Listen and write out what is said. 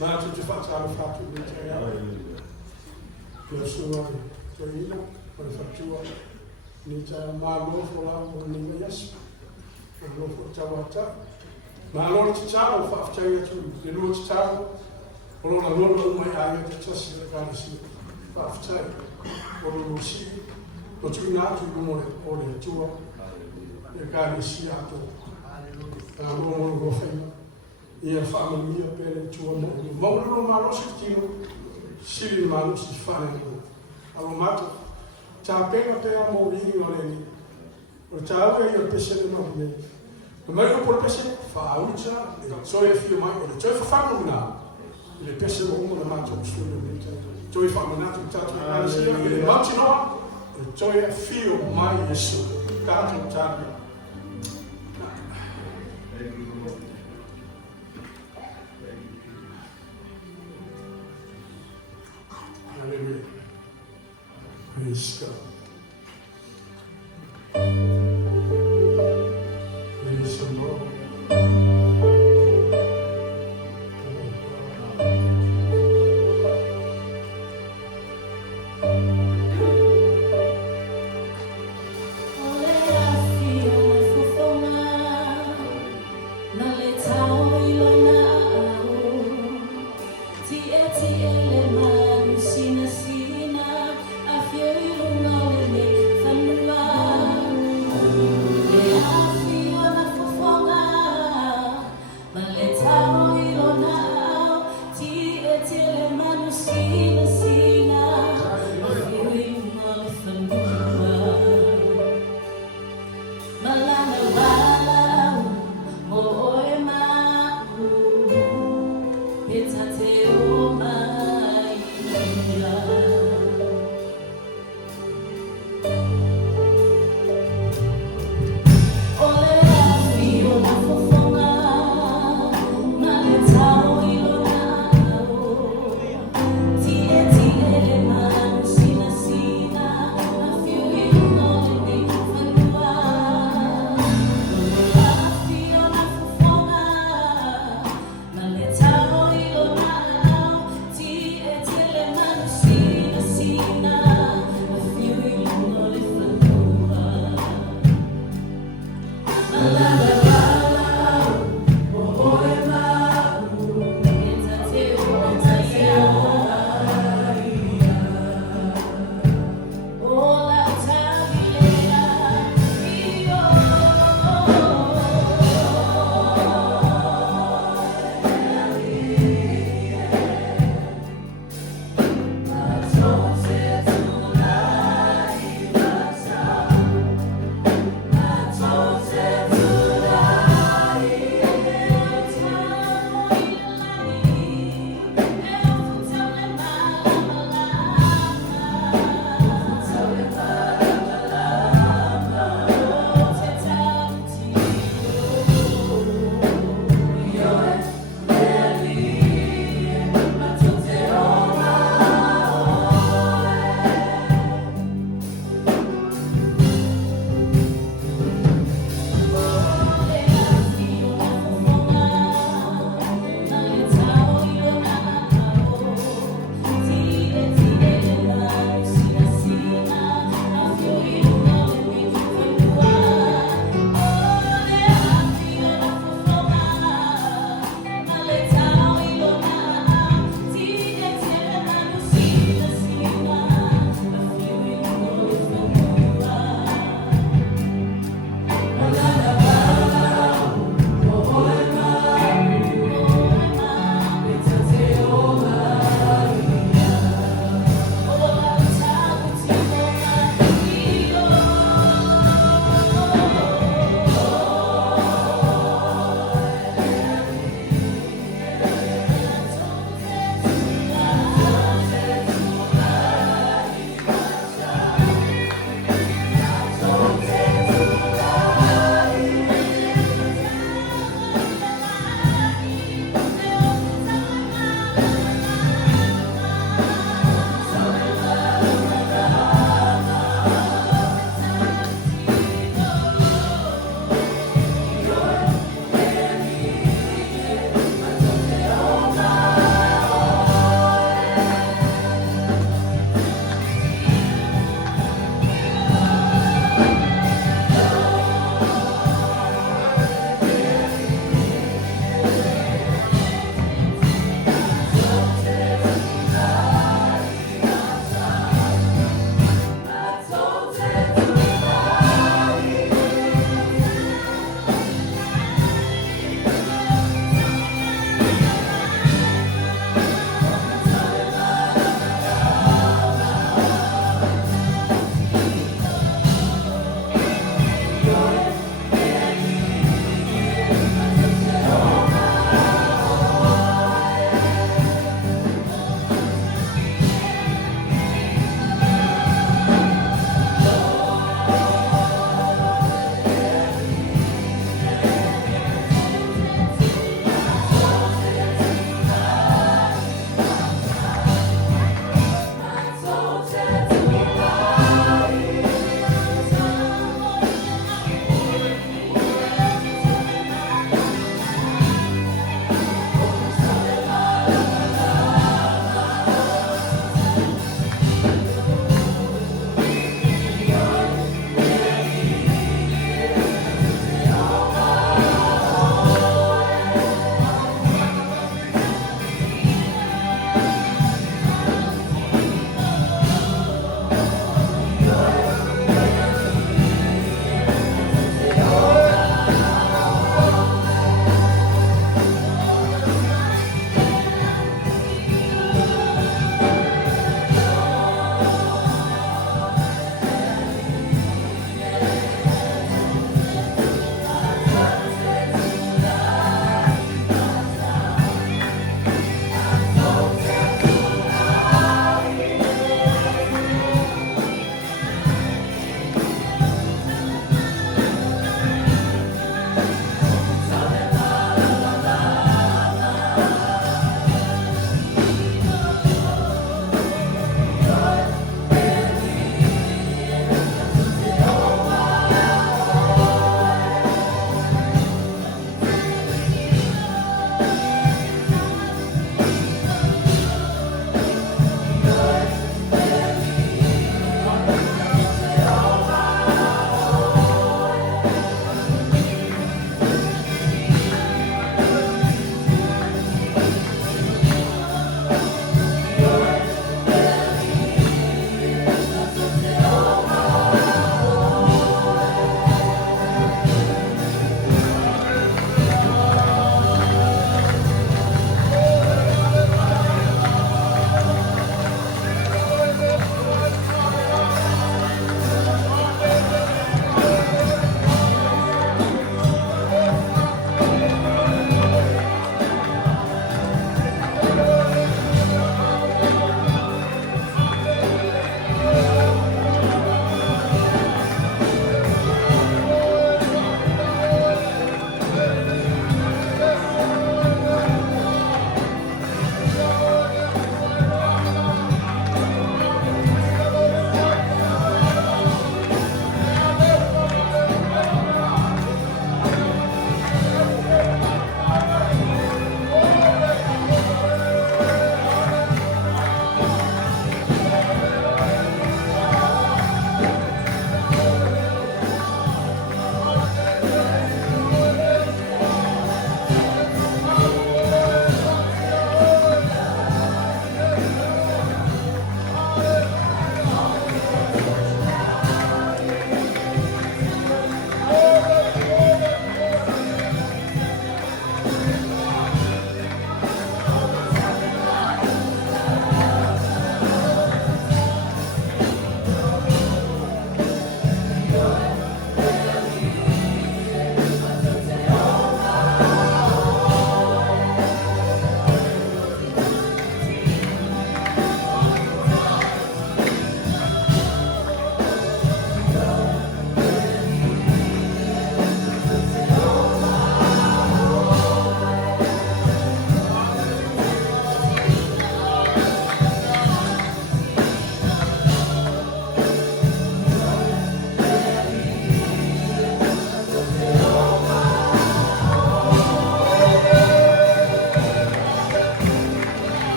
Ma tu te faccia la fatto di te. Io sono Torino, per faccio ni già ma lo fola con yes. Lo faccia ma allora ci ciao fa c'è tu, di lui ciao. Allora non mai hai che ci sia la si fa c'è. Allora si lo ci nato come ore tua. E cari sia tu. Allora lo fai. E a famiglia per il tuo nome. Ma non lo sentimo, si rimane, si fa nel mondo. Allora, c'è appena per morire, c'è anche il pesce di morire. Ma io poi il pesce fa uccia, cioè figlio mai, cioè fa una. Il pesce di morire, ma c'è un suo, cioè fa una, c'è il macino, cioè figlio mai Gesù. Cazzo, c'è. Hallelujah. Praise God. Praise the Lord. It's a tale.